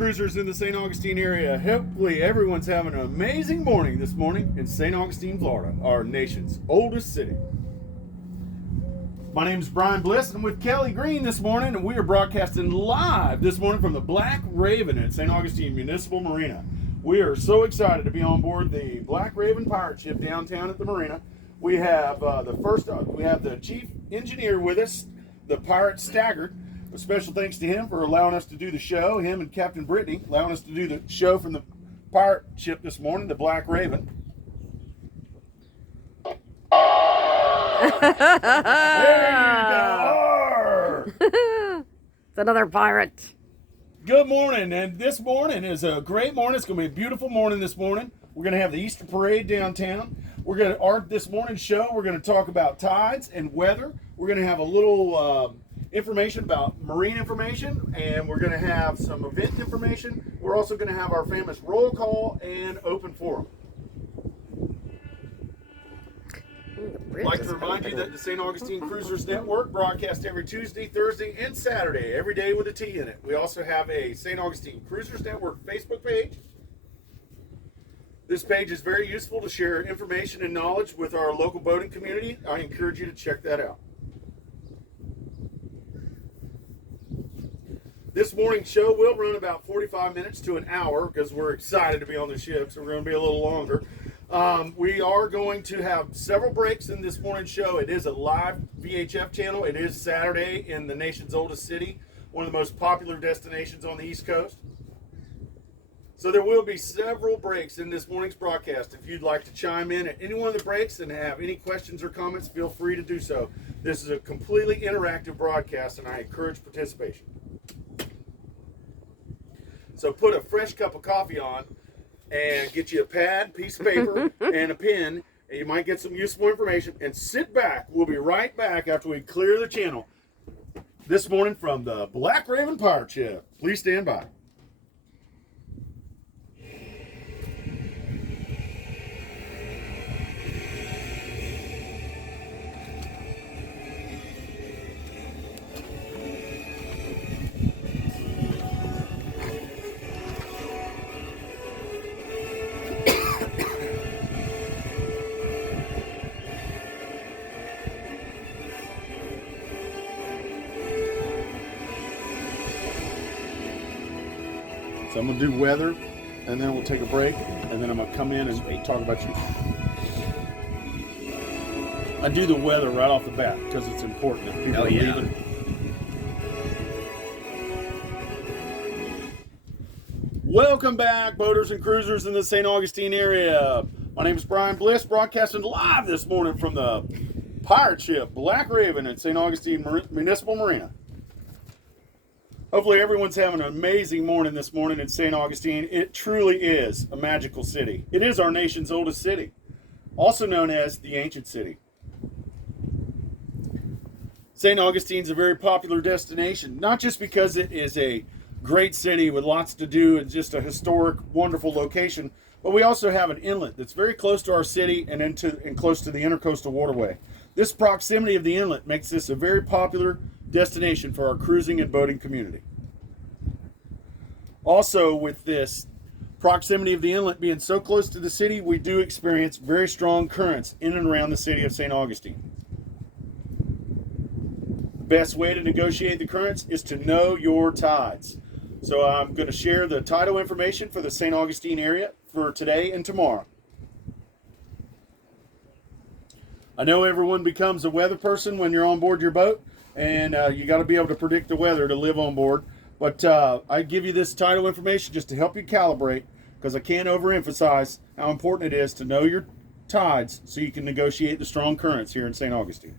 cruisers in the St. Augustine area. Hopefully everyone's having an amazing morning this morning in St. Augustine, Florida, our nation's oldest city. My name is Brian Bliss, and I'm with Kelly Green this morning, and we are broadcasting live this morning from the Black Raven at St. Augustine Municipal Marina. We are so excited to be on board the Black Raven pirate ship downtown at the marina. We have the chief engineer with us, the pirate Staggart. A special thanks to him for allowing us to do the show, him and Captain Brittany allowing us to do the show from the pirate ship this morning, the Black Raven. There you go. It's another pirate. Good morning, and this morning is a great morning. It's going to be a beautiful morning this morning. We're going to have the Easter Parade downtown. This morning's show, we're going to talk about tides and weather. We're going to have a little information about marine information, and we're going to have some event information. We're also going to have our famous roll call and open forum. I'd like to remind you that the St. Augustine Cruisers Network broadcasts every Tuesday, Thursday, and Saturday, every day with a T in it. We also have a St. Augustine Cruisers Network Facebook page. This page is very useful to share information and knowledge with our local boating community. I encourage you to check that out. This morning's show will run about 45 minutes to an hour because we're excited to be on the ship, so we're going to be a little longer. We are going to have several breaks in this morning's show. It is a live VHF channel. It is Saturday in the nation's oldest city, one of the most popular destinations on the East Coast. So there will be several breaks in this morning's broadcast. If you'd like to chime in at any one of the breaks and have any questions or comments, feel free to do so. This is a completely interactive broadcast, and I encourage participation. So put a fresh cup of coffee on and get you a pad, piece of paper, and a pen, and you might get some useful information, and sit back. We'll be right back after we clear the channel this morning from the Black Raven pirate ship. Please stand by. So I'm going to do weather, and then we'll take a break, and then I'm going to come in and talk about you. I do the weather right off the bat because it's important if people are leaving. Welcome back, boaters and cruisers in the St. Augustine area. My name is Brian Bliss, broadcasting live this morning from the pirate ship Black Raven at St. Augustine Municipal Marina. Hopefully everyone's having an amazing morning this morning in St. Augustine. It truly is a magical city. It is our nation's oldest city, also known as the Ancient City. St. Augustine's a very popular destination, not just because it is a great city with lots to do and just a historic, wonderful location, but we also have an inlet that's very close to our city and close to the Intercoastal Waterway. This proximity of the inlet makes this a very popular destination for our cruising and boating community. Also, with this proximity of the inlet being so close to the city, we do experience very strong currents in and around the city of St. Augustine. The best way to negotiate the currents is to know your tides. So I'm going to share the tidal information for the St. Augustine area for today and tomorrow. I know everyone becomes a weather person when you're on board your boat, and you got to be able to predict the weather to live on board. But I give you this tidal information just to help you calibrate, because I can't overemphasize how important it is to know your tides so you can negotiate the strong currents here in St. Augustine.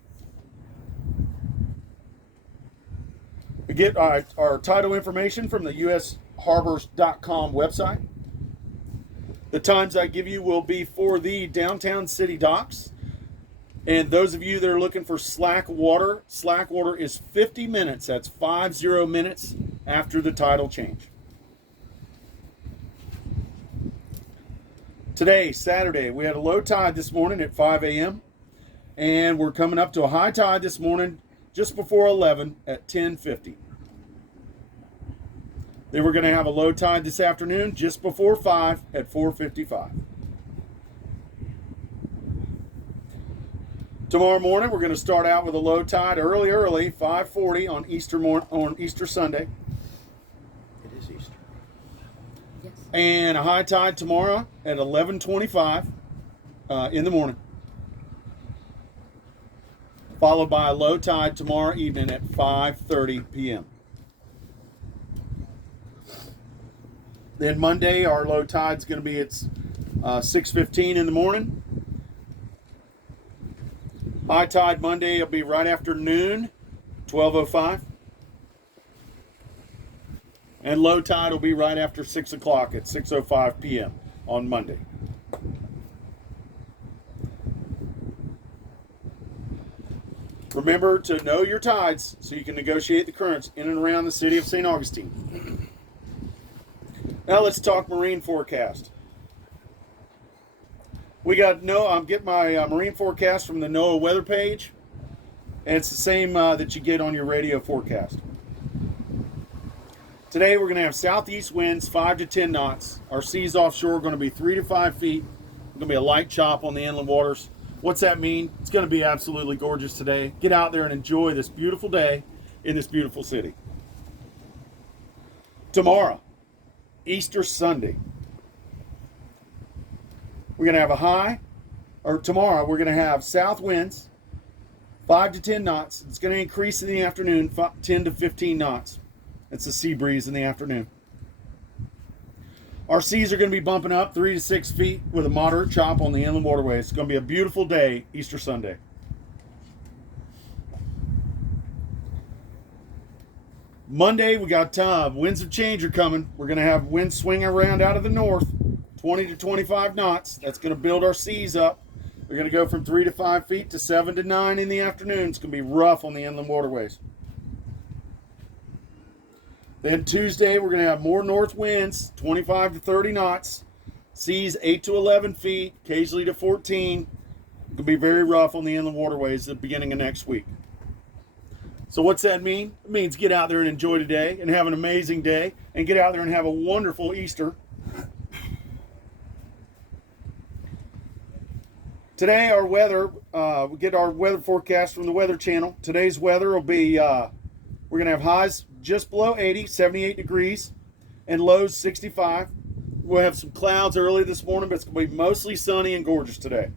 We get our tidal information from the usharbors.com website. The times I give you will be for the downtown city docks. And those of you that are looking for slack water is 50 minutes. That's 50 minutes after the tidal change. Today, Saturday, we had a low tide this morning at 5 a.m. And we're coming up to a high tide this morning just before 11 at 10:50. Then we're going to have a low tide this afternoon just before 5 at 4:55. Tomorrow morning, we're going to start out with a low tide early, 5:40 on Easter Sunday. It is Easter. Yes. And a high tide tomorrow at 11:25 in the morning. Followed by a low tide tomorrow evening at 5:30 p.m. Then Monday, our low tide is going to be at 6:15 in the morning. High tide Monday will be right after noon, 12:05. And low tide will be right after 6 o'clock at 6:05 p.m. on Monday. Remember to know your tides so you can negotiate the currents in and around the city of St. Augustine. Now let's talk marine forecast. We got I'm getting my marine forecast from the NOAA weather page, and it's the same that you get on your radio forecast. Today we're going to have southeast winds 5 to 10 knots. Our seas offshore are going to be 3 to 5 feet. It's going to be a light chop on the inland waters. What's that mean? It's going to be absolutely gorgeous today. Get out there and enjoy this beautiful day in this beautiful city. Tomorrow, Easter Sunday, we're going to have tomorrow we're going to have south winds 5 to 10 knots. It's going to increase in the afternoon 10 to 15 knots. It's a sea breeze in the afternoon. Our seas are going to be bumping up 3 to 6 feet with a moderate chop on the inland waterways. It's going to be a beautiful day, Easter Sunday. Monday, we got winds of change are coming. We're going to have winds swinging around out of the north, 20 to 25 knots. That's going to build our seas up. We're going to go from 3 to 5 feet to 7 to 9 in the afternoon. It's going to be rough on the inland waterways. Then Tuesday, we're going to have more north winds, 25 to 30 knots. Seas 8 to 11 feet, occasionally to 14. It's going to be very rough on the inland waterways at the beginning of next week. So what's that mean? It means get out there and enjoy today and have an amazing day and get out there and have a wonderful Easter. Today, our weather, we get our weather forecast from the Weather Channel. Today's weather will be, we're going to have highs just below 80, 78 degrees, and lows 65. We'll have some clouds early this morning, but it's going to be mostly sunny and gorgeous today.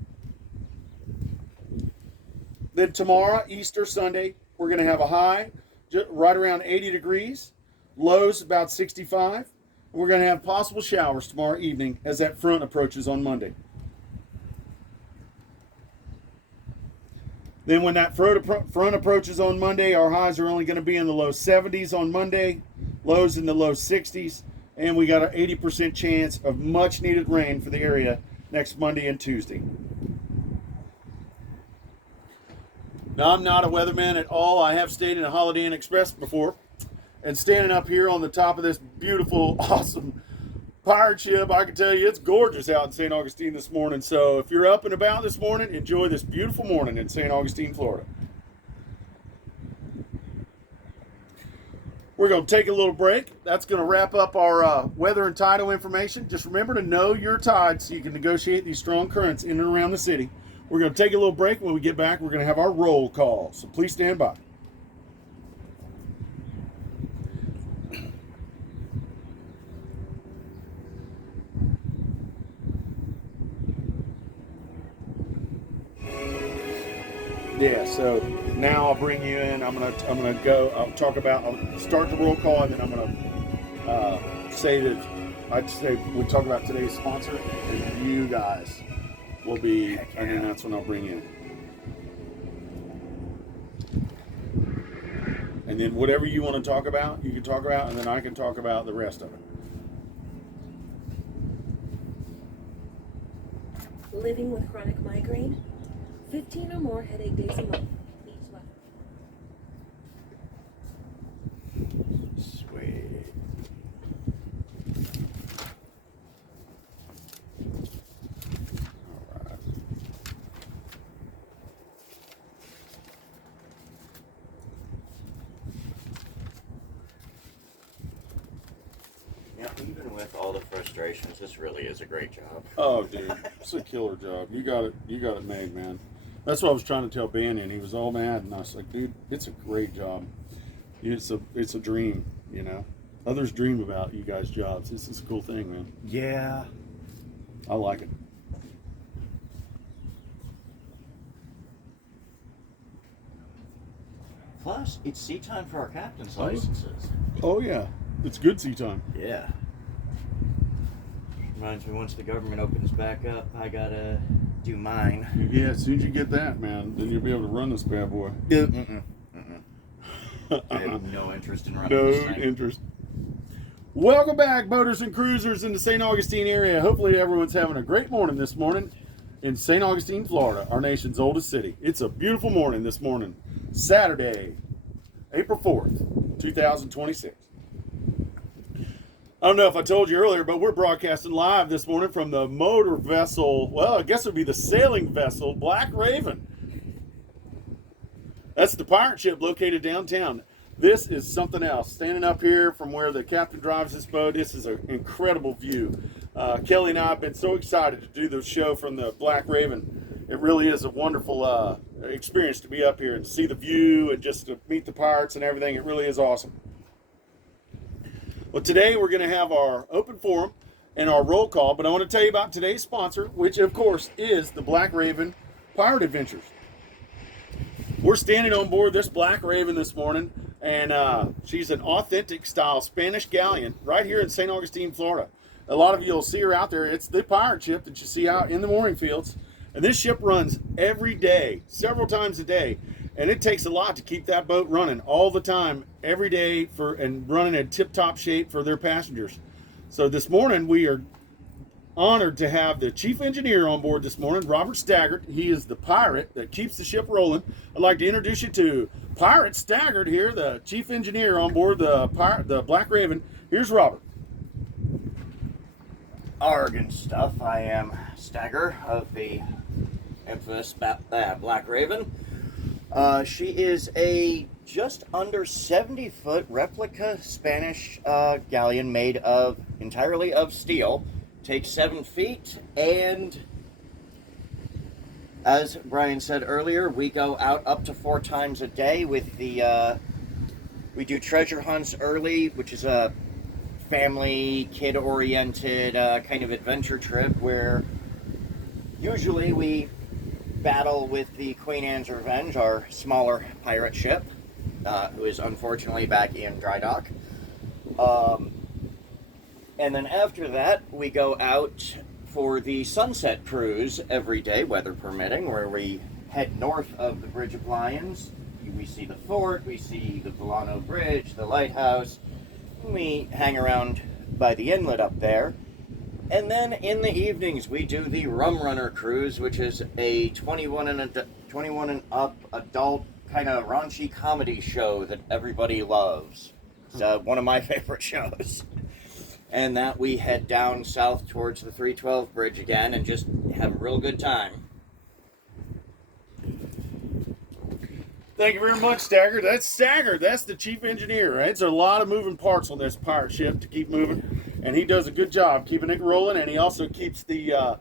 Then tomorrow, Easter Sunday, we're going to have a high right around 80 degrees, lows about 65. And we're going to have possible showers tomorrow evening as that front approaches on Monday. Then when that front approaches on Monday, our highs are only going to be in the low 70s on Monday, lows in the low 60s, and we got an 80% chance of much needed rain for the area next Monday and Tuesday. Now, I'm not a weatherman at all. I have stayed in a Holiday Inn Express before, and standing up here on the top of this beautiful, awesome pirate ship, I can tell you it's gorgeous out in St. Augustine this morning. So if you're up and about this morning, enjoy this beautiful morning in St. Augustine, Florida. We're going to take a little break. That's going to wrap up our weather and tidal information. Just remember to know your tides so you can negotiate these strong currents in and around the city. We're going to take a little break. When we get back, we're going to have our roll call. So please stand by. Yeah, so now I'll bring you in. I'm gonna go. I'll start the roll call, and then I'm gonna say that we'll talk about today's sponsor, and you guys will be, and then that's when I'll bring you in. And then whatever you want to talk about, you can talk about, and then I can talk about the rest of it. Living with chronic migraine? 15 or more headache days a month. Each month. Sweet. All right. with all the frustrations, this really is a great job. Oh, dude, it's a killer job. You got it made, man. That's what I was trying to tell Banyan. He was all mad, and I was like, dude, it's a great job. It's a dream, you know. Others dream about you guys' jobs. This is a cool thing, man. Yeah. I like it. Plus, it's sea time for our captain's licenses. Oh yeah, it's good sea time. Yeah. Reminds me, once the government opens back up, I gotta do mine. Yeah, as soon as you get that, man, then you'll be able to run this bad boy. I have no interest in running No this thing. interest. Welcome back, boaters and cruisers in the St. Augustine area. Hopefully everyone's having a great morning this morning in St. Augustine, Florida, our nation's oldest city. It's a beautiful morning this morning. Saturday, April 4th, 2026. I don't know if I told you earlier, but we're broadcasting live this morning from the motor vessel, well, I guess it would be the sailing vessel, Black Raven. That's the pirate ship located downtown. This is something else. Standing up here from where the captain drives this boat, this is an incredible view. Kelly and I have been so excited to do the show from the Black Raven. It really is a wonderful experience to be up here and see the view and just to meet the pirates and everything. It really is awesome. Well, today we're going to have our open forum and our roll call, but I want to tell you about today's sponsor, which of course is the Black Raven Pirate Adventures. We're standing on board this Black Raven this morning, and she's an authentic style Spanish galleon right here in St. Augustine, Florida. A lot of you will see her out there. It's the pirate ship that you see out in the mooring fields. And this ship runs every day, several times a day. And it takes a lot to keep that boat running all the time, every day, and running in tip-top shape for their passengers. So this morning, we are honored to have the chief engineer on board this morning, Robert Staggart. He is the pirate that keeps the ship rolling. I'd like to introduce you to Pirate Staggart here, the chief engineer on board the Black Raven. Here's Robert. Argan stuff. I am Stagger of the infamous Black Raven. She is a just under 70-foot replica Spanish galleon made entirely of steel. Takes 7 feet, and as Brian said earlier, we go out up to 4 times a day with the, we do treasure hunts early, which is a family, kid-oriented kind of adventure trip where usually we battle with the Queen Anne's Revenge, our smaller pirate ship, who is unfortunately back in dry dock. And then after that, we go out for the sunset cruise every day, weather permitting, where we head north of the Bridge of Lions. We see the fort, we see the Volano Bridge, the lighthouse. We hang around by the inlet up there. And then in the evenings, we do the Rum Runner cruise, which is a 21 and up adult kind of raunchy comedy show that everybody loves. It's one of my favorite shows. And that we head down south towards the 312 bridge again and just have a real good time. Thank you very much, Staggart. That's Staggart. That's the chief engineer, right? There's a lot of moving parts on this pirate ship to keep moving, and he does a good job keeping it rolling. And he also keeps their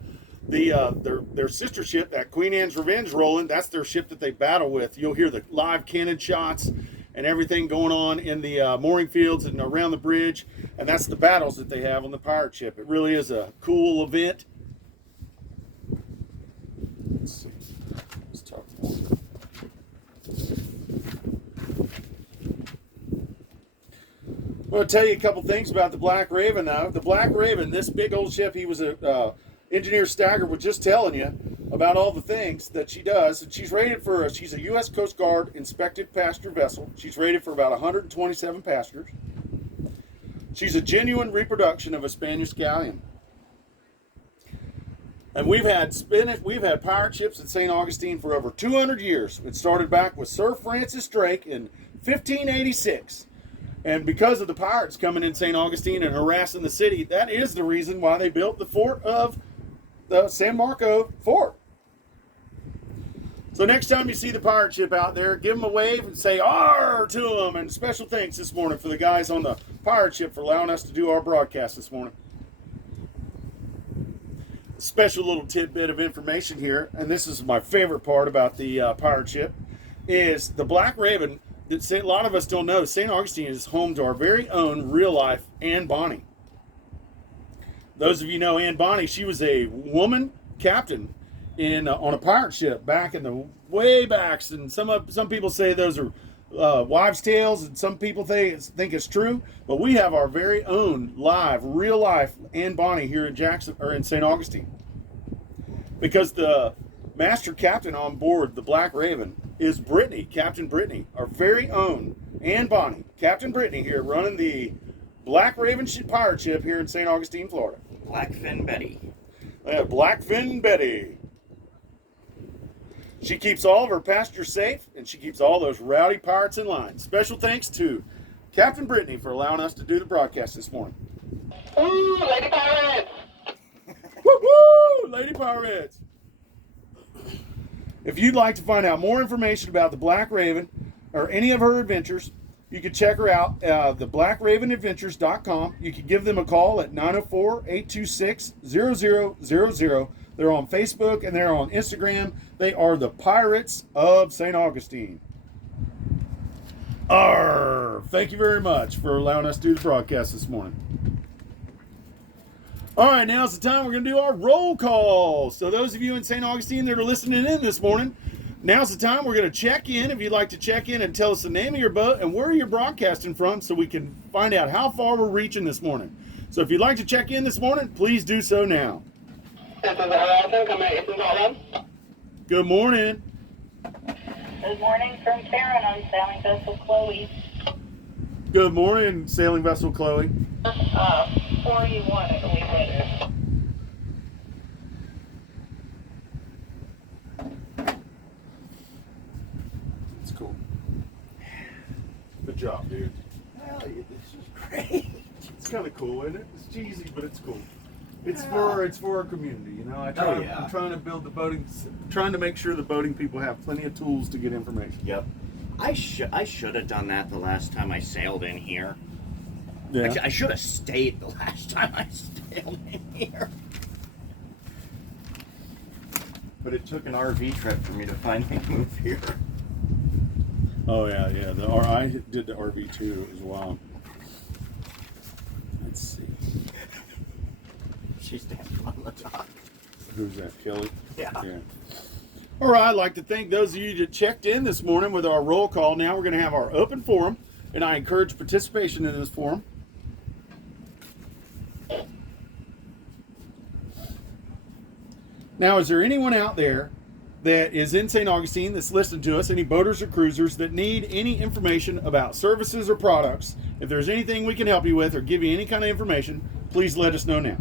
sister ship, that Queen Anne's Revenge, rolling. That's their ship that they battle with. You'll hear the live cannon shots and everything going on in the mooring fields and around the bridge, and that's the battles that they have on the pirate ship. It really is a cool event. Let's see. Let's talk more. I'm going to tell you a couple things about the Black Raven now. The Black Raven, this big old ship, he was a engineer Staggart was just telling you about all the things that she does. And she's rated for, she's a U.S. Coast Guard inspected passenger vessel. She's rated for about 127 passengers. She's a genuine reproduction of a Spanish galleon. And we've had pirate ships in St. Augustine for over 200 years. It started back with Sir Francis Drake in 1586. And because of the pirates coming in St. Augustine and harassing the city, that is the reason why they built the fort of the San Marco Fort. So next time you see the pirate ship out there, give them a wave and say "Arr" to them. And special thanks this morning for the guys on the pirate ship, for allowing us to do our broadcast this morning. A special little tidbit of information here, and this is my favorite part about the pirate ship, is the Black Raven. That a lot of us don't know, St. Augustine is home to our very own real-life Anne Bonny. Those of you know Anne Bonny, she was a woman captain on a pirate ship back in the way backs, and some people say those are wives' tales, and some people think it's true. But we have our very own live, real life Anne Bonny here in Jackson or in St. Augustine, because the master captain on board the Black Raven is Brittany, Captain Brittany, our very own Anne Bonny, Captain Brittany here running the Black Raven pirate ship here in St. Augustine, Florida. Blackfin Betty. Blackfin Betty. She keeps all of her passengers safe, and she keeps all those rowdy pirates in line. Special thanks to Captain Brittany for allowing us to do the broadcast this morning. Ooh, Lady Pirates! Woo-woo! Lady Pirates! If you'd like to find out more information about the Black Raven or any of her adventures, you can check her out, theblackravenadventures.com. You can give them a call at 904-826-0000. They're on Facebook and they're on Instagram. They are the Pirates of St. Augustine. Arr! Thank you very much for allowing us to do the broadcast this morning. All right, now's the time we're going to do our roll call. So those of you in St. Augustine that are listening in this morning, now's the time we're going to check in. If you'd like to check in and tell us the name of your boat and where you're broadcasting from so we can find out how far we're reaching this morning. So if you'd like to check in this morning, please do so now. This is Horizon, coming at Eastern Scotland. Good morning. Good morning from Karen on Sailing Vessel Chloe. Good morning, Sailing Vessel Chloe. 41, I believe that is. It's cool. Good job, dude. Well, this is great. It's kind of cool, isn't it? It's cheesy, but it's cool. It's for our community, you know. I'm trying to build the boating, trying to make sure the boating people have plenty of tools to get information. Yep. I should have done that the last time I sailed in here. Yeah. Actually, I should have stayed the last time I sailed in here. But it took an RV trip for me to finally move here. Oh yeah. I did the RV too as well. Let's see. She's standing on the dock. Who's that, Kelly? Yeah. All right, I'd like to thank those of you that checked in this morning with our roll call. Now we're going to have our open forum, and I encourage participation in this forum. Now, is there anyone out there that is in St. Augustine that's listening to us, any boaters or cruisers that need any information about services or products? If there's anything we can help you with or give you any kind of information, please let us know now.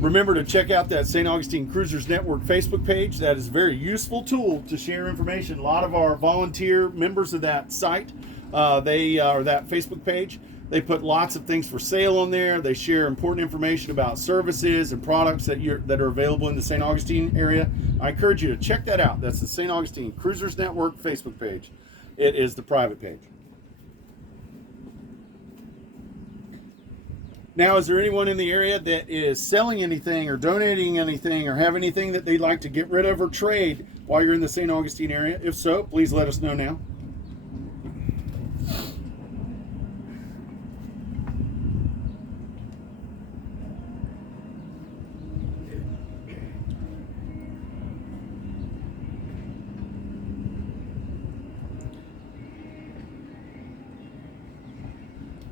Remember to check out that St. Augustine Cruisers Network Facebook page. That is a very useful tool to share information. A lot of our volunteer members of that site, they are that Facebook page. They put lots of things for sale on there. They share important information about services and products that are available in the St. Augustine area. I encourage you to check that out. That's the St. Augustine Cruisers Network Facebook page. It is the private page. Now, is there anyone in the area that is selling anything or donating anything or have anything that they'd like to get rid of or trade while you're in the St. Augustine area? If so, please let us know now.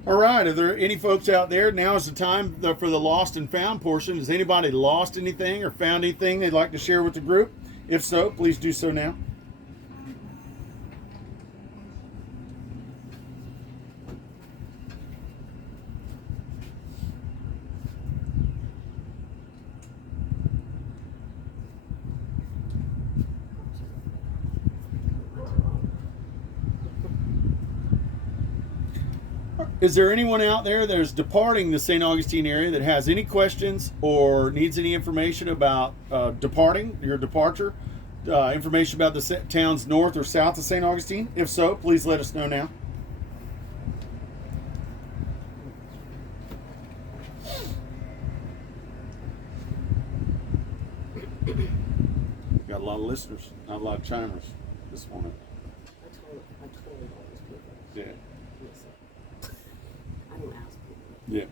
All right, are there any folks out there? Now is the time for the lost and found portion. Has anybody lost anything or found anything they'd like to share with the group? If so, please do so now. Is there anyone out there that is departing the St. Augustine area that has any questions or needs any information about departing, your departure? Information about the towns north or south of St. Augustine? If so, please let us know now. Got a lot of listeners, not a lot of chimers this morning. I totally always people. Yeah. Listen. I don't ask people. Yeah.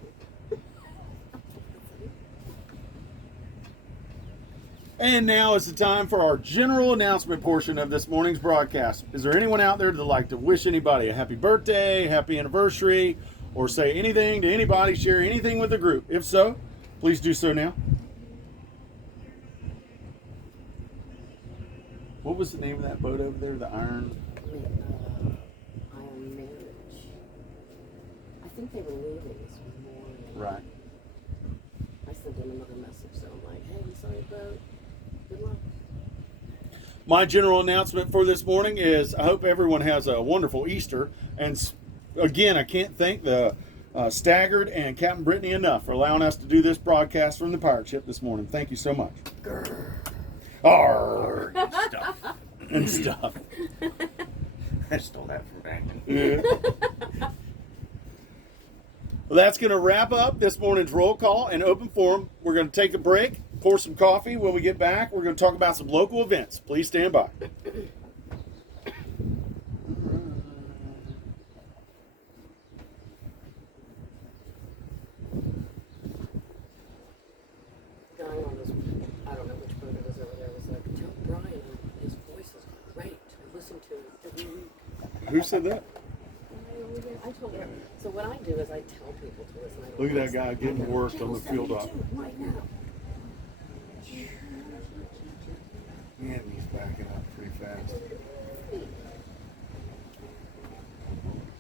And now is the time for our general announcement portion of this morning's broadcast. Is there anyone out there that'd like to wish anybody a happy birthday, happy anniversary, or say anything to anybody, share anything with the group? If so, please do so now. What was the name of that boat over there? The Iron Marriage. I think they were leaving this morning. Right. I sent them another message, so I'm like, hey, we saw your boat. Good luck. My general announcement for this morning is I hope everyone has a wonderful Easter. And again, I can't thank the Staggered and Captain Brittany enough for allowing us to do this broadcast from the pirate ship this morning. Thank you so much. Grr. Arr. And stuff. And stuff. I stole that from Brandon. Yeah. Well, that's going to wrap up this morning's roll call and open forum. We're going to take a break, pour some coffee. When we get back, we're going to talk about some local events. Please stand by. Guy on this, I don't know which boat it was over there, was like, tell Brian his voice is great. I listen to it every week. Who said that? I told her. So what I do is I tell people to listen. I don't Look at that listen. guy getting worked on the field op. Right now. Yeah, he's backing up pretty fast. Holy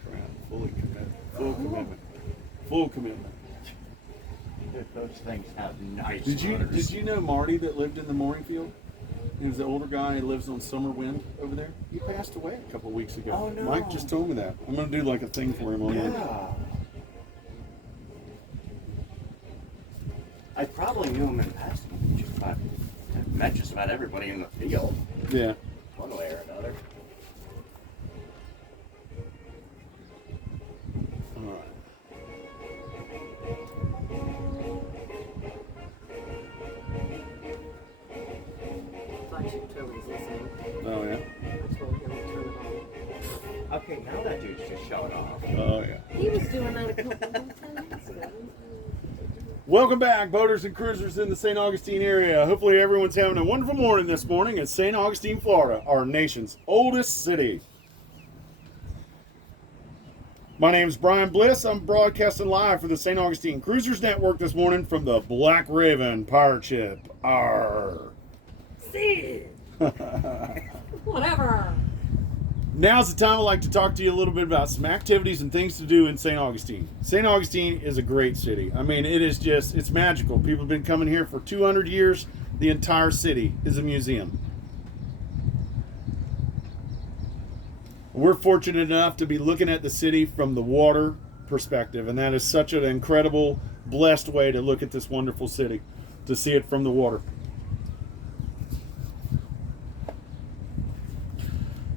crap. Fully committed. Full commitment. Full commitment. Those things have nice Did motors. you know Marty that lived in the mooring field? He was the older guy who lives on Summer Wind over there. He passed away a couple of weeks ago. Oh, no. Mike just told me that. I'm going to do like a thing for him on that. Yeah. I probably knew him in passing. Just about, I've met just about everybody in the field, Yeah. one way or another. All right. Thought you totally listening. Oh, yeah. I told him to turn it on. Okay, now that dude's just showing off. Oh, yeah. He was doing that a couple months ago. Welcome back, boaters and cruisers in the St. Augustine area. Hopefully everyone's having a wonderful morning this morning at St. Augustine, Florida, our nation's oldest city. My name is Brian Bliss. I'm broadcasting live for the St. Augustine Cruisers Network this morning from the Black Raven pirate ship. Arr. See. Whatever. Now's the time I'd like to talk to you a little bit about some activities and things to do in St. Augustine. St. Augustine is a great city. I mean, it is just, it's magical. People have been coming here for 200 years. The entire city is a museum. We're fortunate enough to be looking at the city from the water perspective, and that is such an incredible, blessed way to look at this wonderful city, to see it from the water.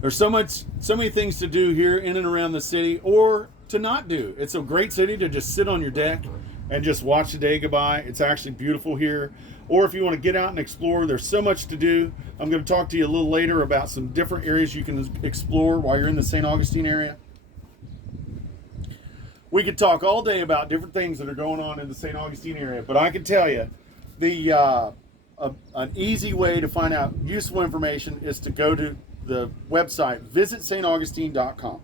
There's so many things to do here in and around the city, or to not do. It's a great city to just sit on your deck and just watch the day go by. It's actually beautiful here. Or if you want to get out and explore, there's so much to do. I'm going to talk to you a little later about some different areas you can explore while you're in the St. Augustine area. We could talk all day about different things that are going on in the St. Augustine area, but I can tell you, an easy way to find out useful information is to go to the website visitstaugustine.com.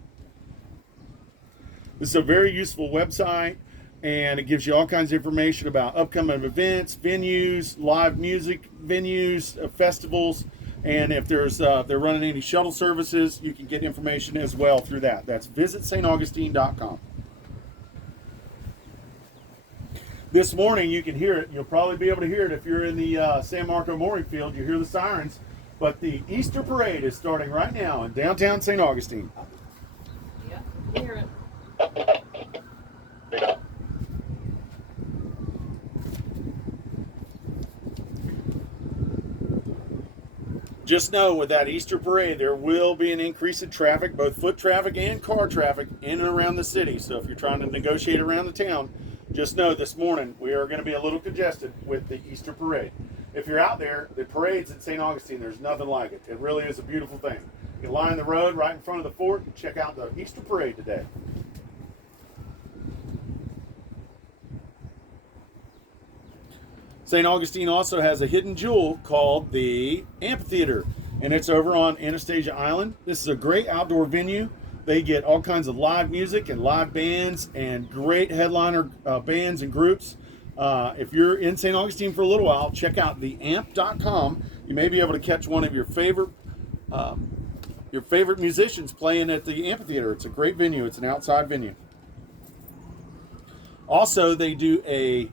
This is a very useful website, and it gives you all kinds of information about upcoming events, venues, live music venues, festivals, and if they're running any shuttle services, you can get information as well through that. That's visitstaugustine.com. This morning you can hear it. You'll probably be able to hear it if you're in the San Marco mooring field. You hear the sirens. But the Easter Parade is starting right now in downtown St. Augustine. Yeah, hear it. just know with that Easter parade, there will be an increase in traffic, both foot traffic and car traffic in and around the city. So if you're trying to negotiate around the town, just know this morning we are going to be a little congested with the Easter parade. If you're out there, the parades at St. Augustine, there's nothing like it. It really is a beautiful thing. You can line the road right in front of the fort and check out the Easter parade today. St. Augustine also has a hidden jewel called the Amphitheater, and it's over on Anastasia Island. This is a great outdoor venue. They get all kinds of live music and live bands and great headliner bands and groups. If you're in St. Augustine for a little while, check out theamp.com. You may be able to catch one of your favorite musicians playing at the amphitheater. It's a great venue. It's an outside venue. Also, they do a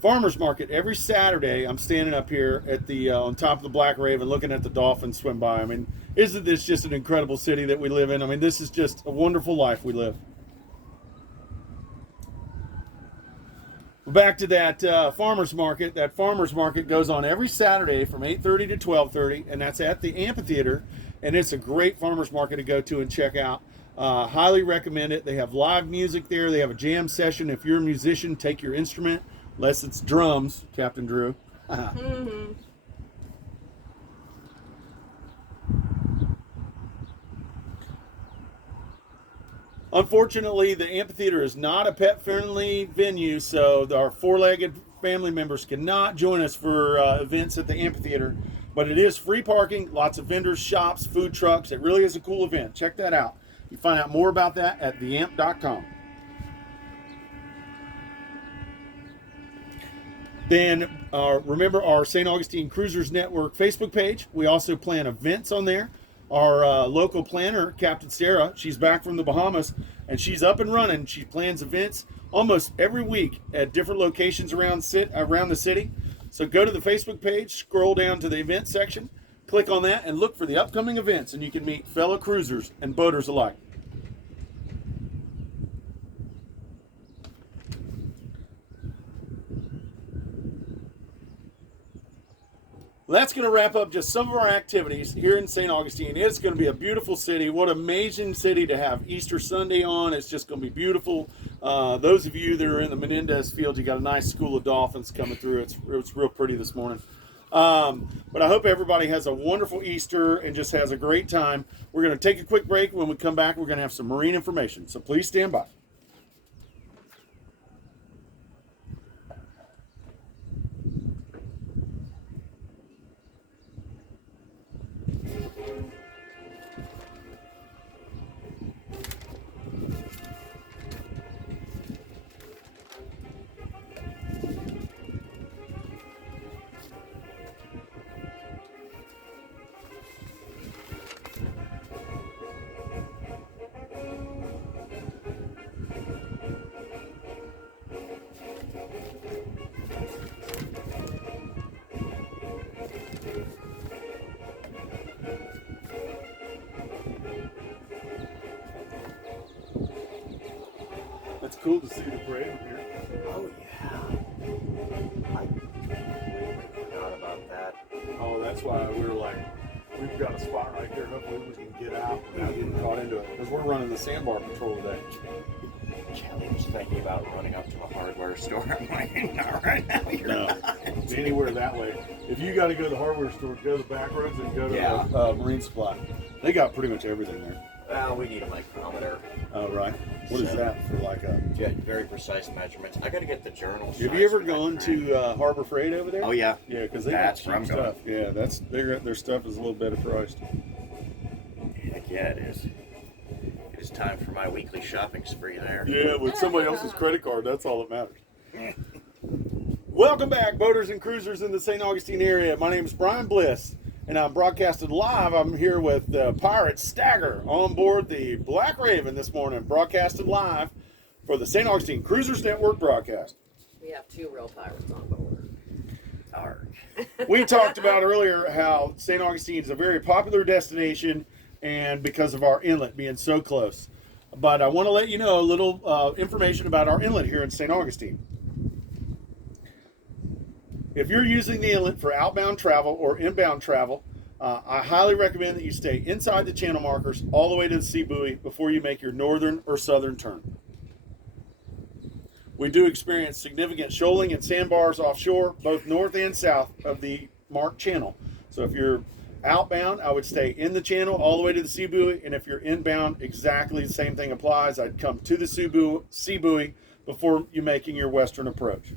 farmers market every Saturday. I'm standing up here at the on top of the Black Raven looking at the dolphins swim by. I mean, isn't this just an incredible city that we live in? I mean, this is just a wonderful life we live. Back to that farmers market. That farmers market goes on every Saturday from 8:30 to 12:30, and that's at the amphitheater. And it's a great farmers market to go to and check out. Highly recommend it. They have live music there. They have a jam session. If you're a musician, take your instrument. Unless it's drums, Captain Drew. Unfortunately, the amphitheater is not a pet-friendly venue, so our four-legged family members cannot join us for events at the amphitheater. But it is free parking, lots of vendors, shops, food trucks. It really is a cool event. Check that out. You can find out more about that at theamp.com. Then remember our St. Augustine Cruisers Network Facebook page. We also plan events on there. Our local planner, Captain Sarah, she's back from the Bahamas, and she's up and running. She plans events almost every week at different locations around the city. So go to the Facebook page, scroll down to the event section, click on that, and look for the upcoming events, and you can meet fellow cruisers and boaters alike. Well, that's going to wrap up just some of our activities here in St. Augustine. It's going to be a beautiful city. What an amazing city to have Easter Sunday on. It's just going to be beautiful. Those of you that are in the Menendez field, you got a nice school of dolphins coming through. It's real pretty this morning. But I hope everybody has a wonderful Easter and just has a great time. We're going to take a quick break. When we come back, we're going to have some marine information. So please stand by. It's cool to see the parade from here. Oh, yeah. I completely forgot about that. Oh, that's why we were like, we've got a spot right here. Hopefully we can get out without getting caught into it. Because we're running the sandbar patrol today. Kelly was thinking about running up to a hardware store. I'm like, not right now. You're not. Anywhere that way. If you got to go to the hardware store, go to the back roads and go to the Marine Supply. They got pretty much everything there. Well, we need a micrometer. Oh, right. What is that for, like a... Yeah, very precise measurements. I got to get the journal. Have you ever gone to Harbor Freight over there? Oh, yeah. Yeah, because they got That's where I'm cheap stuff. Yeah, that's their stuff is a little better priced. Heck yeah, it is. It is time for my weekly shopping spree there. Yeah, with somebody else's credit card, that's all that matters. Welcome back, boaters and cruisers in the St. Augustine area. My name is Brian Bliss, and I'm broadcasting live. I'm here with Pirate Stagger on board the Black Raven this morning, broadcasting live for the St. Augustine Cruisers Network broadcast. We have two real pirates on board. Arg. We talked about earlier how St. Augustine is a very popular destination, and because of our inlet being so close. But I want to let you know a little information about our inlet here in St. Augustine. If you're using the inlet for outbound travel or inbound travel, I highly recommend that you stay inside the channel markers all the way to the sea buoy before you make your northern or southern turn. We do experience significant shoaling and sandbars offshore, both north and south of the marked channel. So if you're outbound, I would stay in the channel all the way to the sea buoy, and if you're inbound, exactly the same thing applies. I'd come to the sea buoy before you making your western approach.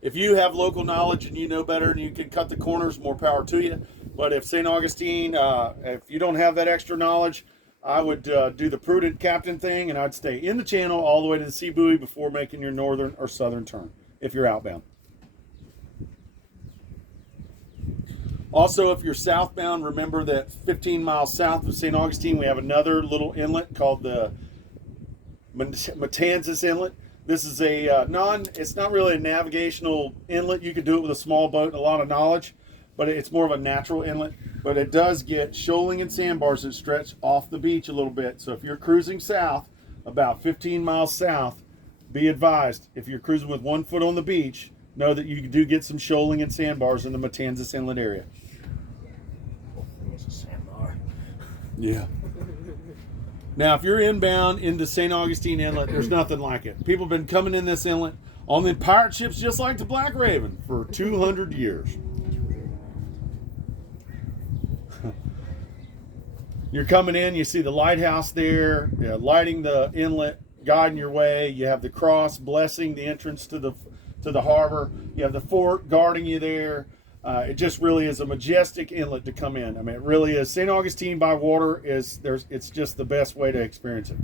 If you have local knowledge and you know better and you can cut the corners, more power to you. But if St. Augustine, if you don't have that extra knowledge, I would do the prudent captain thing, and I'd stay in the channel all the way to the sea buoy before making your northern or southern turn if you're outbound. Also, if you're southbound, remember that 15 miles south of St. Augustine, we have another little inlet called the Matanzas Inlet. This is a it's not really a navigational inlet. You can do it with a small boat and a lot of knowledge, but it's more of a natural inlet. But it does get shoaling and sandbars that stretch off the beach a little bit. So if you're cruising south, about 15 miles south, be advised, if you're cruising with 1 foot on the beach, know that you do get some shoaling and sandbars in the Matanzas Inlet area. There's a sandbar. Yeah. Now, if you're inbound into St. Augustine Inlet, there's nothing like it. People have been coming in this inlet on the pirate ships just like the Black Raven for 200 years. You're coming in, you see the lighthouse there, lighting the inlet, guiding your way. You have the cross blessing the entrance to the harbor. You have the fort guarding you there. It just really is a majestic inlet to come in. I mean, it really is. St. Augustine by water it's just the best way to experience it.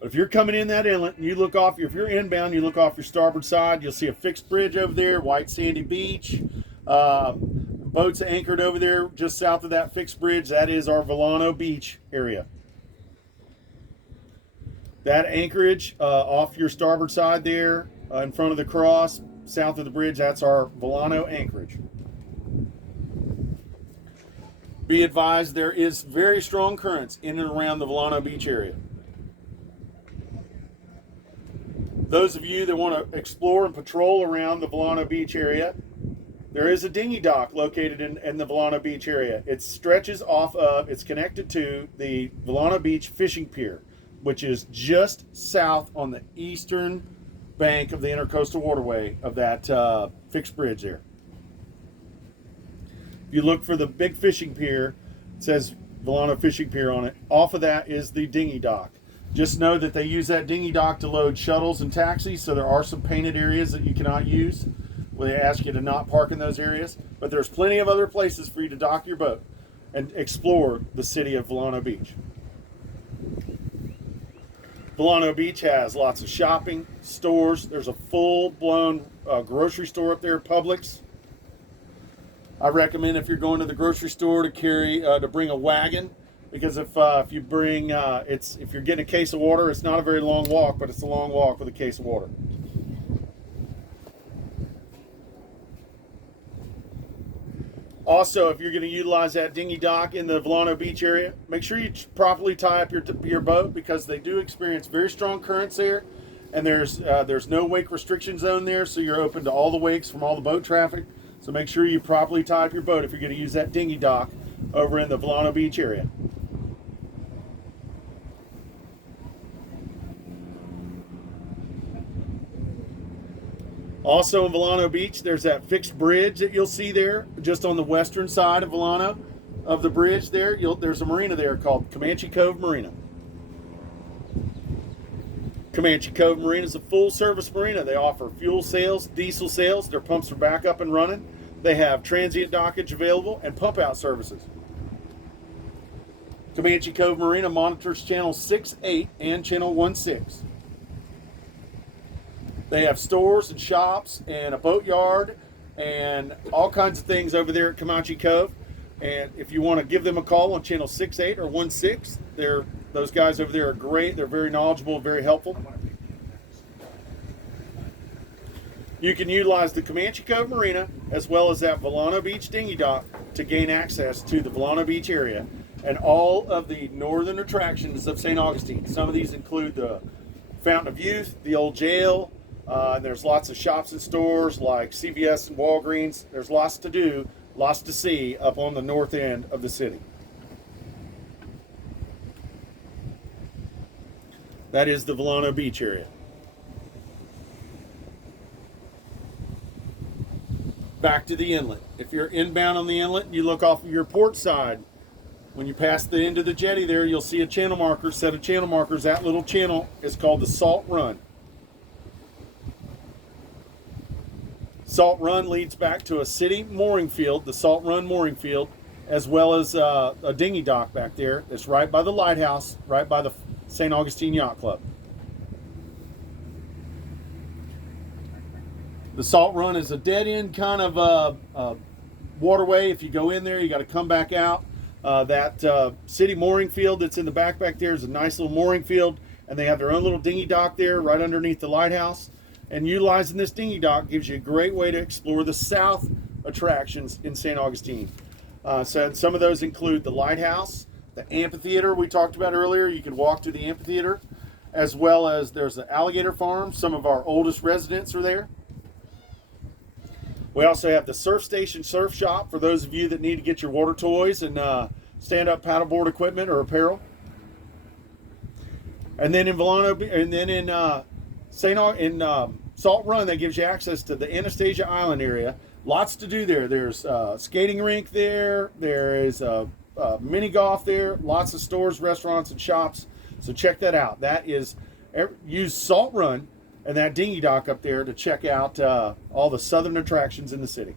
But if you're coming in that inlet and you look off, if you're inbound, you look off your starboard side, you'll see a fixed bridge over there, white sandy beach. Boats anchored over there just south of that fixed bridge. That is our Volano Beach area. That anchorage off your starboard side there in front of the cross, south of the bridge, that's our Volano anchorage. Be advised, there is very strong currents in and around the Volano Beach area. Those of you that want to explore and patrol around the Volano Beach area, there is a dinghy dock located in the Volano Beach area. It stretches off of, it's connected to the Volano Beach Fishing Pier, which is just south on the eastern bank of the Intercoastal Waterway of that fixed bridge there. If you look for the big fishing pier, it says Volano Fishing Pier on it. Off of that is the dinghy dock. Just know that they use that dinghy dock to load shuttles and taxis, so there are some painted areas that you cannot use, where they ask you to not park in those areas. But there's plenty of other places for you to dock your boat and explore the city of Volano Beach. Volano Beach has lots of shopping, stores. There's a full-blown grocery store up there, Publix. I recommend if you're going to the grocery store to bring a wagon, because if you bring if you're getting a case of water, it's not a very long walk, but it's a long walk with a case of water. Also, if you're going to utilize that dinghy dock in the Volano Beach area, make sure you properly tie up your boat, because they do experience very strong currents there, and there's no wake restriction zone there, so you're open to all the wakes from all the boat traffic. So make sure you properly tie up your boat if you're going to use that dinghy dock over in the Volano Beach area. Also in Volano Beach, there's that fixed bridge that you'll see there, just on the western side of Volano, of the bridge there. There's a marina there called Comanche Cove Marina. Comanche Cove Marina is a full-service marina. They offer fuel sales, diesel sales. Their pumps are back up and running. They have transient dockage available and pump-out services. Comanche Cove Marina monitors channel 6-8 and channel 1-6. They have stores and shops and a boatyard and all kinds of things over there at Comanche Cove. And if you want to give them a call on channel 6-8 or 1-6, those guys over there are great. They're very knowledgeable, very helpful. You can utilize the Comanche Cove Marina as well as that Volano Beach dinghy dock to gain access to the Volano Beach area and all of the northern attractions of St. Augustine. Some of these include the Fountain of Youth, the old jail, And there's lots of shops and stores like CVS and Walgreens. There's lots to do, lots to see up on the north end of the city. That is the Volano Beach area. Back to the inlet. If you're inbound on the inlet, you look off of your port side. When you pass the end of the jetty there, you'll see a channel marker, set of channel markers. That little channel is called the Salt Run. Salt Run leads back to a city mooring field, the Salt Run mooring field, as well as a dinghy dock back there. It's right by the lighthouse, right by the St. Augustine Yacht Club. The Salt Run is a dead-end kind of waterway. If you go in there, you got to come back out. That city mooring field that's in the back there is a nice little mooring field, and they have their own little dinghy dock there right underneath the lighthouse. And utilizing this dinghy dock gives you a great way to explore the south attractions in St. Augustine. So some of those include the lighthouse, the amphitheater we talked about earlier. You can walk to the amphitheater, as well as there's the alligator farm. Some of our oldest residents are there. We also have the surf station surf shop for those of you that need to get your water toys and stand-up paddleboard equipment or apparel. And then in Volano, and then in Salt Run, that gives you access to the Anastasia Island area. Lots to do there. There's a skating rink there. There is a mini golf there. Lots of stores, restaurants, and shops. So check that out. That is, use Salt Run and that dinghy dock up there to check out all the southern attractions in the city.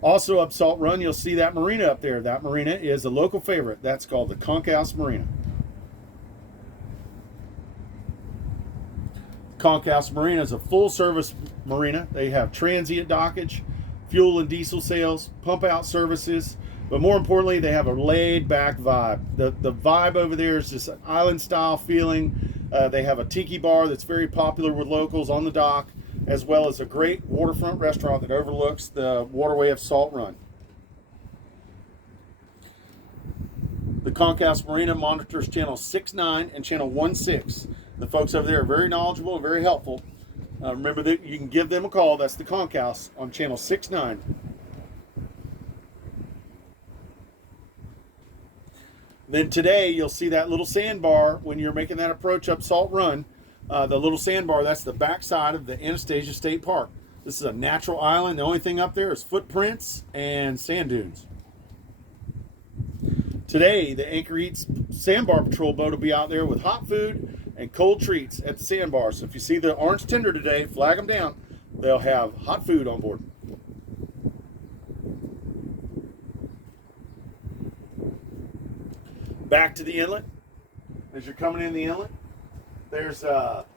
Also up Salt Run, you'll see that marina up there. That marina is a local favorite. That's called the Concourse Marina. Concourse Marina is a full-service marina. They have transient dockage, fuel and diesel sales, pump-out services, but more importantly, they have a laid-back vibe. The vibe over there is just an island-style feeling. They have a tiki bar that's very popular with locals on the dock, as well as a great waterfront restaurant that overlooks the waterway of Salt Run. The Concourse Marina monitors channel 6-9 and channel 16. The folks over there are very knowledgeable and very helpful. Remember that you can give them a call. That's the Concourse on channel 6-9. Then today you'll see that little sandbar when you're making that approach up Salt Run. The little sandbar, that's the backside of the Anastasia State Park. This is a natural island. The only thing up there is footprints and sand dunes. Today, the Anchor Eats Sandbar Patrol boat will be out there with hot food and cold treats at the sandbar. So if you see the orange tender today, flag them down. They'll have hot food on board. Back to the inlet. As you're coming in the inlet, there's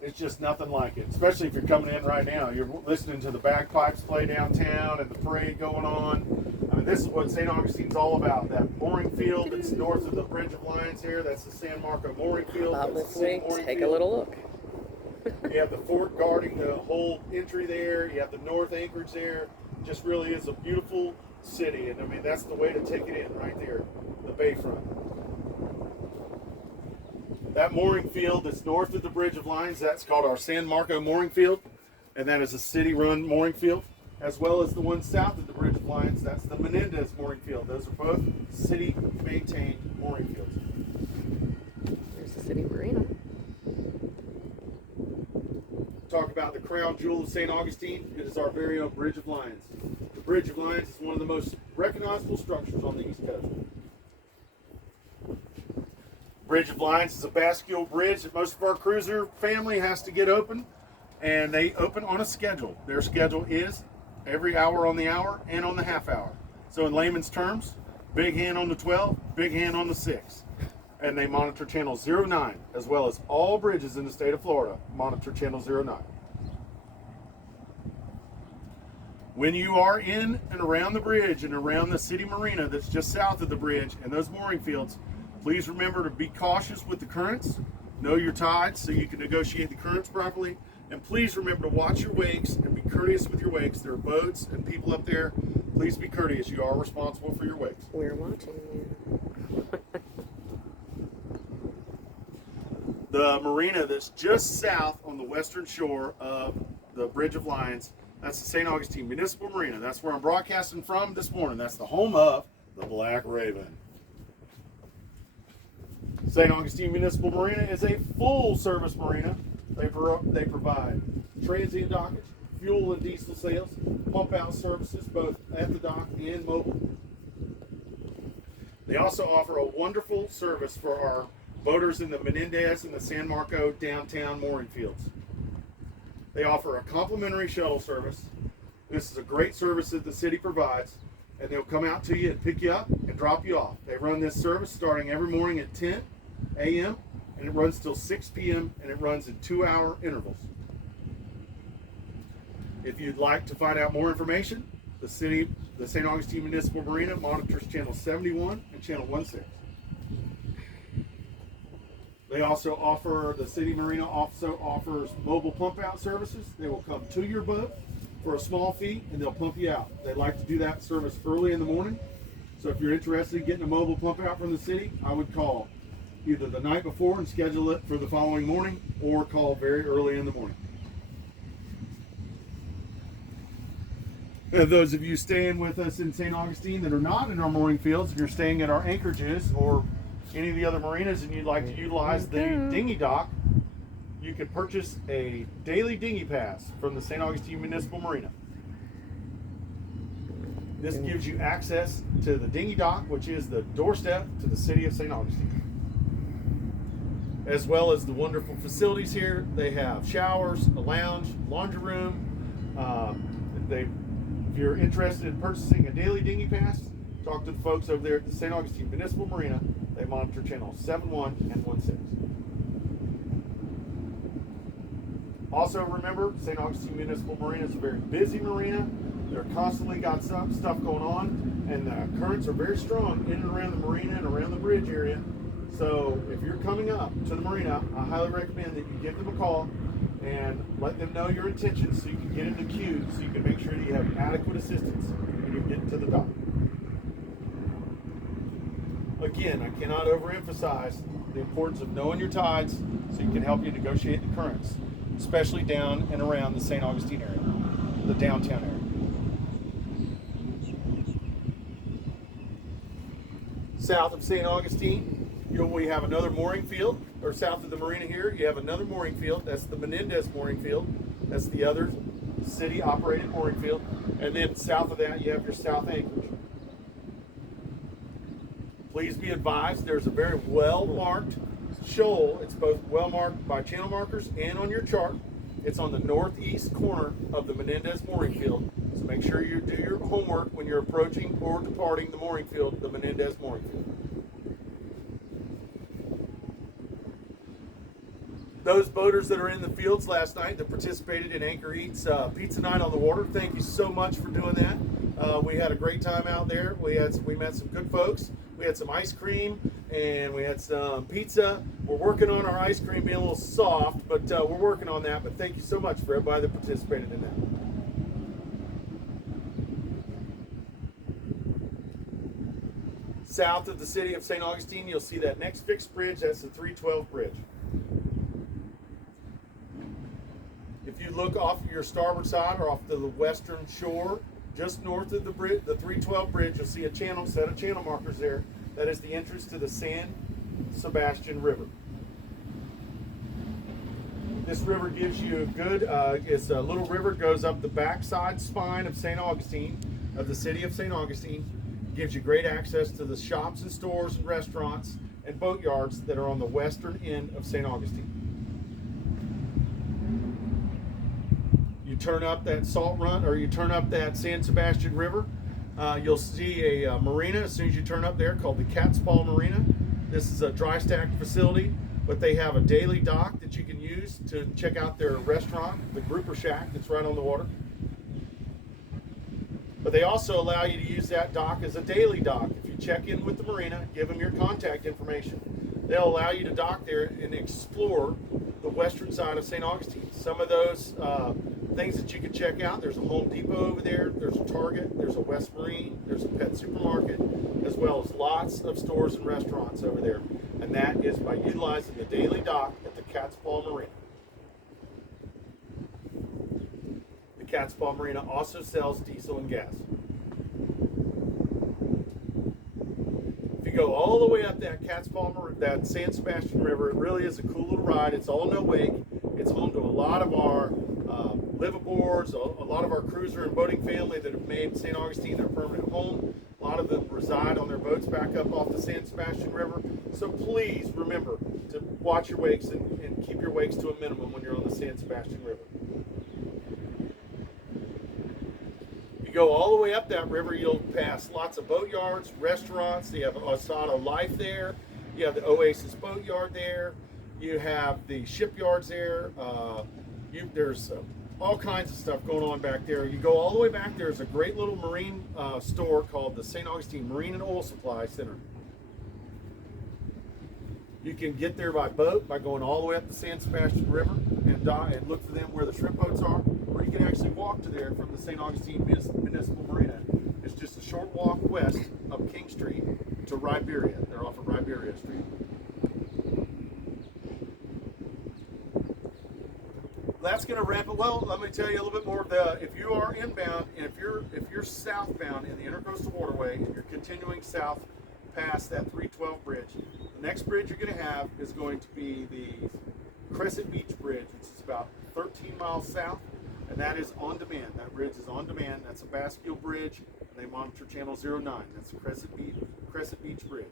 it's just nothing like it. Especially if you're coming in right now. You're listening to the bagpipes play downtown and the parade going on. I mean, this is what St. Augustine's all about. That mooring field that's north of the Bridge of Lions here. That's the San Marco mooring field. About That's the listening, mooring take field. a little look. You have the fort guarding the whole entry there. You have the north anchorage there. It just really is a beautiful city. And I mean, that's the way to take it in right there, the bayfront. That mooring field that's north of the Bridge of Lions, that's called our San Marco mooring field. And that is a city-run mooring field, as well as the one south of the Bridge of Lions. That's the Menendez mooring field. Those are both city-maintained mooring fields. There's the city marina. Talk about the crown jewel of St. Augustine. It is our very own Bridge of Lions. The Bridge of Lions is one of the most recognizable structures on the East Coast. Bridge of Lions is a bascule bridge that most of our cruiser family has to get open, and they open on a schedule. Their schedule is every hour on the hour and on the half hour. So in layman's terms, big hand on the 12, big hand on the 6. And they monitor channel 09, as well as all bridges in the state of Florida monitor channel 09. When you are in and around the bridge and around the city marina that's just south of the bridge and those mooring fields, please remember to be cautious with the currents. Know your tides so you can negotiate the currents properly. And please remember to watch your wakes and be courteous with your wakes. There are boats and people up there. Please be courteous. You are responsible for your wakes. We're watching you. the marina that's just south on the western shore of the Bridge of Lions. That's the St. Augustine Municipal Marina. That's where I'm broadcasting from this morning. That's the home of the Black Raven. St. Augustine Municipal Marina is a full-service marina. They provide transient dockage, fuel and diesel sales, pump-out services both at the dock and mobile. They also offer a wonderful service for our boaters in the Menendez and the San Marco downtown mooring fields. They offer a complimentary shuttle service. This is a great service that the city provides, and they'll come out to you and pick you up and drop you off. They run this service starting every morning at 10 a.m. and it runs till 6 p.m. and it runs in 2-hour intervals. If you'd like to find out more information, the St. Augustine Municipal Marina monitors channel 71 and channel 16. They also offer, the city marina also offers mobile pump out services. They will come to your boat for a small fee and they'll pump you out. They like to do that service early in the morning. So if you're interested in getting a mobile pump out from the city, I would call either the night before and schedule it for the following morning, or call very early in the morning. And those of you staying with us in St. Augustine that are not in our mooring fields, and you're staying at our anchorages or any of the other marinas and you'd like to utilize the dinghy dock, you can purchase a daily dinghy pass from the St. Augustine Municipal Marina. This gives you access to the dinghy dock, which is the doorstep to the city of St. Augustine, as well as the wonderful facilities here. They have showers, a lounge, laundry room. If you're interested in purchasing a daily dinghy pass, talk to the folks over there at the St. Augustine Municipal Marina. They monitor channels 71 and 16. Also remember, St. Augustine Municipal Marina is a very busy marina. They're constantly got stuff going on, and the currents are very strong in and around the marina and around the bridge area. So if you're coming up to the marina, I highly recommend that you give them a call and let them know your intentions so you can get in the queue, so you can make sure that you have adequate assistance when you get to the dock. Again, I cannot overemphasize the importance of knowing your tides so you can help you negotiate the currents, especially down and around the St. Augustine area, the downtown area. South of St. Augustine, we have another mooring field, or south of the marina here, you have another mooring field. That's the Menendez mooring field. That's the other city-operated mooring field. And then south of that, you have your south anchorage. Please be advised, there's a very well-marked shoal. It's both well-marked by channel markers and on your chart. It's on the northeast corner of the Menendez mooring field. So make sure you do your homework when you're approaching or departing the mooring field, the Menendez mooring field. Those boaters that are in the fields last night that participated in Anchor Eats Pizza Night on the Water, thank you so much for doing that. We had a great time out there. We met some good folks. We had some ice cream and we had some pizza. We're working on our ice cream being a little soft, but we're working on that. But thank you so much for everybody that participated in that. South of the city of St. Augustine, you'll see that next fixed bridge. That's the 312 bridge. If you look off your starboard side or off to the western shore, just north of the bridge, the 312 bridge, you'll see a set of channel markers there. That is the entrance to the San Sebastian River. This river gives you a good, it's a little river, goes up the backside spine of St. Augustine, of the city of St. Augustine. Gives you great access to the shops and stores and restaurants and boat yards that are on the western end of St. Augustine. You turn up that Salt Run, or you turn up that San Sebastian River, you'll see a marina as soon as you turn up there called the Cat's Paw Marina. This is a dry stack facility, but they have a daily dock that you can use to check out their restaurant, the Grouper Shack, that's right on the water. But they also allow you to use that dock as a daily dock. If you check in with the marina, give them your contact information, they'll allow you to dock there and explore the western side of St. Augustine. Some of those things that you can check out, there's a Home Depot over there, there's a Target, there's a West Marine, there's a pet supermarket, as well as lots of stores and restaurants over there. and that is by utilizing the daily dock at the Cat's Paw Marina. The Cat's Paw Marina also sells diesel and gas. If you go all the way up that Cat's Paw Marina, that San Sebastian River, it really is a cool little ride. It's all no wake. It's home to a lot of our liveaboards, a lot of our cruiser and boating family that have made St. Augustine their permanent home. A lot of them reside on their boats back up off the San Sebastian River. So please remember to watch your wakes and keep your wakes to a minimum when you're on the San Sebastian River. You go all the way up that river, you'll pass lots of boatyards, restaurants. You have Osado Life there. You have the Oasis Boatyard there. You have the shipyards there. There's all kinds of stuff going on back there. You go all the way back, there's a great little marine store called the St. Augustine Marine and Oil Supply Center. You can get there by boat by going all the way up the San Sebastian River and look for them where the shrimp boats are, or you can actually walk to there from the St. Augustine Municipal Marina. It's just a short walk west up King Street to Riberia. They're off of Riberia Street. That's going to wrap it. Well, let me tell you a little bit more of the. If you are inbound and if you're southbound in the Intercoastal Waterway and you're continuing south past that 312 bridge, the next bridge you're going to have is going to be the Crescent Beach Bridge, which is about 13 miles south, and that is on demand. That bridge is on demand. That's a Bascule Bridge, and they monitor channel 09. That's the Crescent Beach Bridge.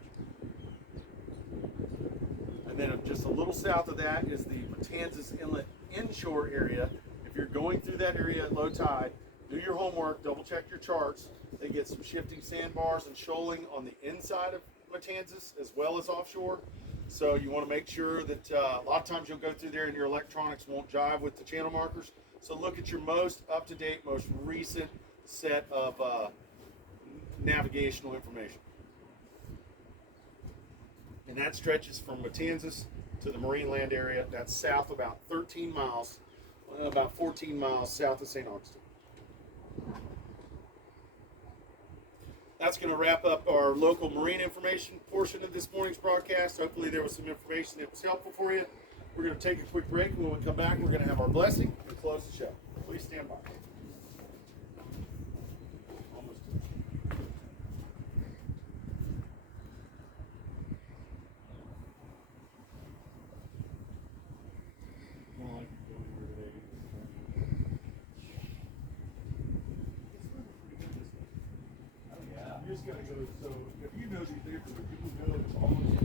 And then just a little south of that is the Matanzas Inlet inshore area. If you're going through that area at low tide, do your homework, double check your charts. They get some shifting sandbars and shoaling on the inside of Matanzas as well as offshore. So you want to make sure that a lot of times you'll go through there and your electronics won't jive with the channel markers. So look at your most up-to-date, most recent set of navigational information. And that stretches from Matanzas to the Marine Land area. That's south about 13 miles, about 14 miles south of St. Augustine. That's going to wrap up our local marine information portion of this morning's broadcast. Hopefully there was some information that was helpful for you. We're going to take a quick break, and when we come back, we're going to have our blessing and close the show. Please stand by. You just gotta go, so if you know these neighborhoods, you can go, it's almost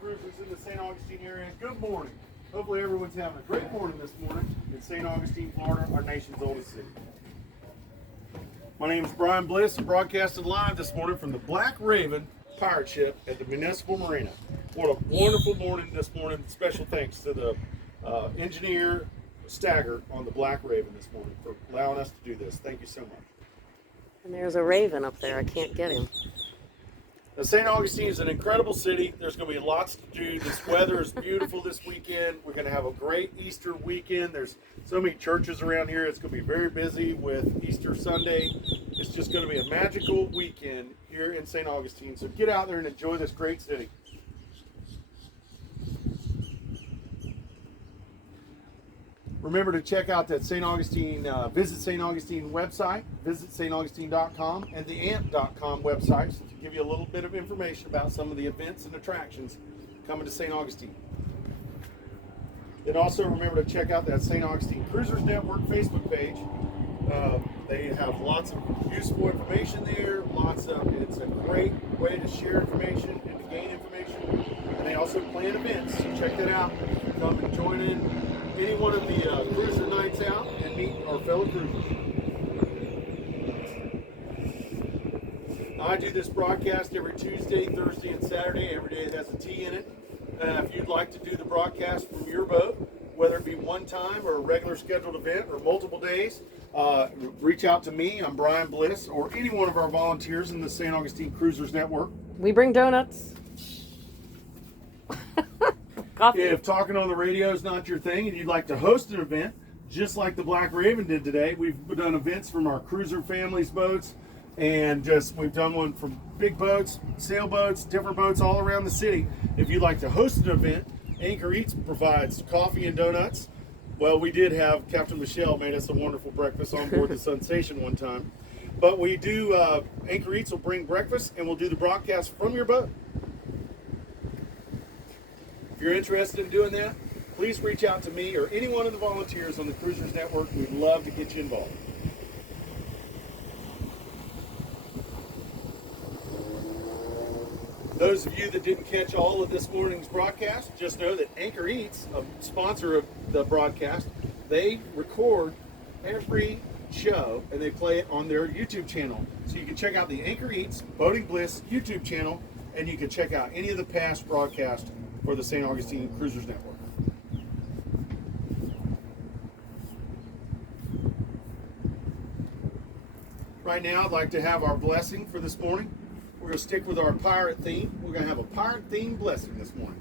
cruisers in the St. Augustine area. Good morning. Hopefully everyone's having a great morning this morning in St. Augustine, Florida, our nation's oldest city. My name is Brian Bliss. I'm broadcasting live this morning from the Black Raven pirate ship at the Municipal Marina. What a wonderful morning this morning. Special thanks to the engineer Stagger on the Black Raven this morning for allowing us to do this. Thank you so much. And there's a raven up there. I can't get him. Now, St. Augustine is an incredible city. There's going to be lots to do. This weather is beautiful this weekend. We're going to have a great Easter weekend. There's so many churches around here. It's going to be very busy with Easter Sunday. It's just going to be a magical weekend here in St. Augustine. So get out there and enjoy this great city. Remember to check out that St. Augustine, visit St. Augustine website, visit staugustine.com and the amp.com websites to give you a little bit of information about some of the events and attractions coming to St. Augustine. And also remember to check out that St. Augustine Cruisers Network Facebook page. They have lots of useful information there. It's a great way to share information and to gain information. And they also plan events. So check that out. Come and join in any one of the cruiser nights out and meet our fellow cruisers. I do this broadcast every Tuesday, Thursday, and Saturday. Every day it has a T in it. If you'd like to do the broadcast from your boat, whether it be one time or a regular scheduled event or multiple days, reach out to me. I'm Brian Bliss, or any one of our volunteers in the St. Augustine Cruisers Network. We bring donuts. Coffee. If talking on the radio is not your thing and you'd like to host an event, just like the Black Raven did today, we've done events from our cruiser families' boats, and we've done one from big boats, sailboats, different boats all around the city. If you'd like to host an event, Anchor Eats provides coffee and donuts. Well, we did have Captain Michelle made us a wonderful breakfast on board the Sensation one time. But we do, Anchor Eats will bring breakfast and we'll do the broadcast from your boat. If you're interested in doing that, please reach out to me or any one of the volunteers on the Cruisers Network. We'd love to get you involved. Those of you that didn't catch all of this morning's broadcast, just know that Anchor Eats, a sponsor of the broadcast, they record every show and they play it on their YouTube channel. So you can check out the Anchor Eats Boating Bliss YouTube channel, and you can check out any of the past broadcasts for the St. Augustine Cruisers Network. Right now, I'd like to have our blessing for this morning. We're going to stick with our pirate theme. We're going to have a pirate themed blessing this morning.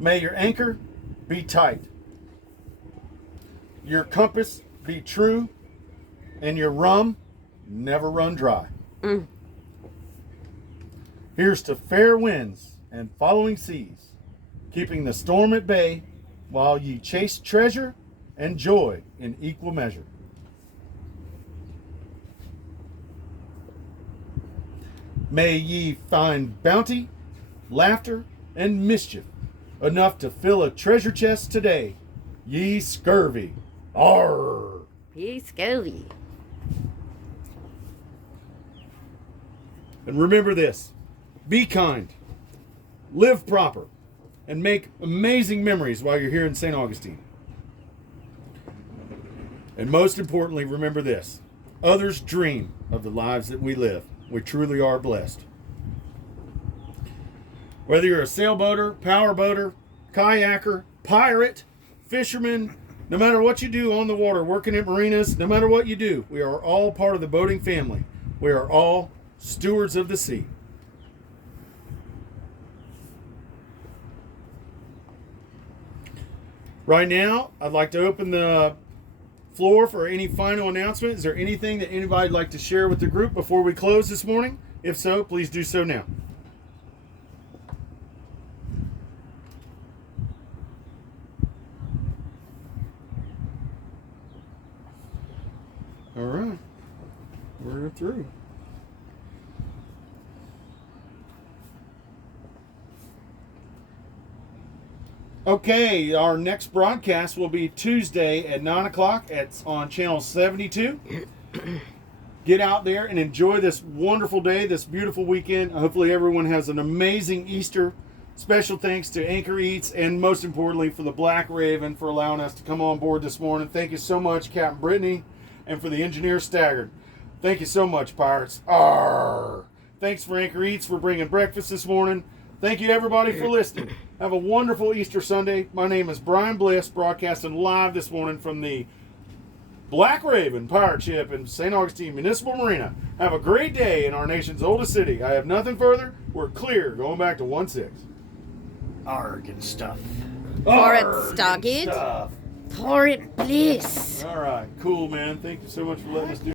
May your anchor be tight, your compass be true, and your rum never run dry. Here's to fair winds and following seas, keeping the storm at bay while ye chase treasure and joy in equal measure. May ye find bounty, laughter, and mischief enough to fill a treasure chest today, ye scurvy. Arr! Ye scurvy. And remember this, be kind, live proper, and make amazing memories while you're here in St. Augustine. And most importantly, remember this, others dream of the lives that we live. We truly are blessed. Whether you're a sailboater, powerboater, kayaker, pirate, fisherman, no matter what you do on the water, working at marinas, no matter what you do, we are all part of the boating family. We are all stewards of the sea. Right now, I'd like to open the floor for any final announcement. Is there anything that anybody would like to share with the group before we close this morning? If so, please do so now. All right, we're through. Okay, our next broadcast will be Tuesday at 9 o'clock. It's on channel 72. Get out there and enjoy this wonderful day, this beautiful weekend. Hopefully everyone has an amazing Easter. Special thanks to Anchor Eats, and most importantly for the Black Raven for allowing us to come on board this morning. Thank you so much, Captain Brittany, and for the engineer Staggard. Thank you so much, pirates. Arr! Thanks for Anchor Eats for bringing breakfast this morning. Thank you to everybody for listening. Have a wonderful Easter Sunday. My name is Brian Bliss, broadcasting live this morning from the Black Raven pirate ship in St. Augustine Municipal Marina. Have a great day in our nation's oldest city. I have nothing further. We're clear going back to 1-6. arg and stuff. Pour it, Arg and Stoggy. stuff. Pour it, please. All right, cool, man. Thank you so much for letting us do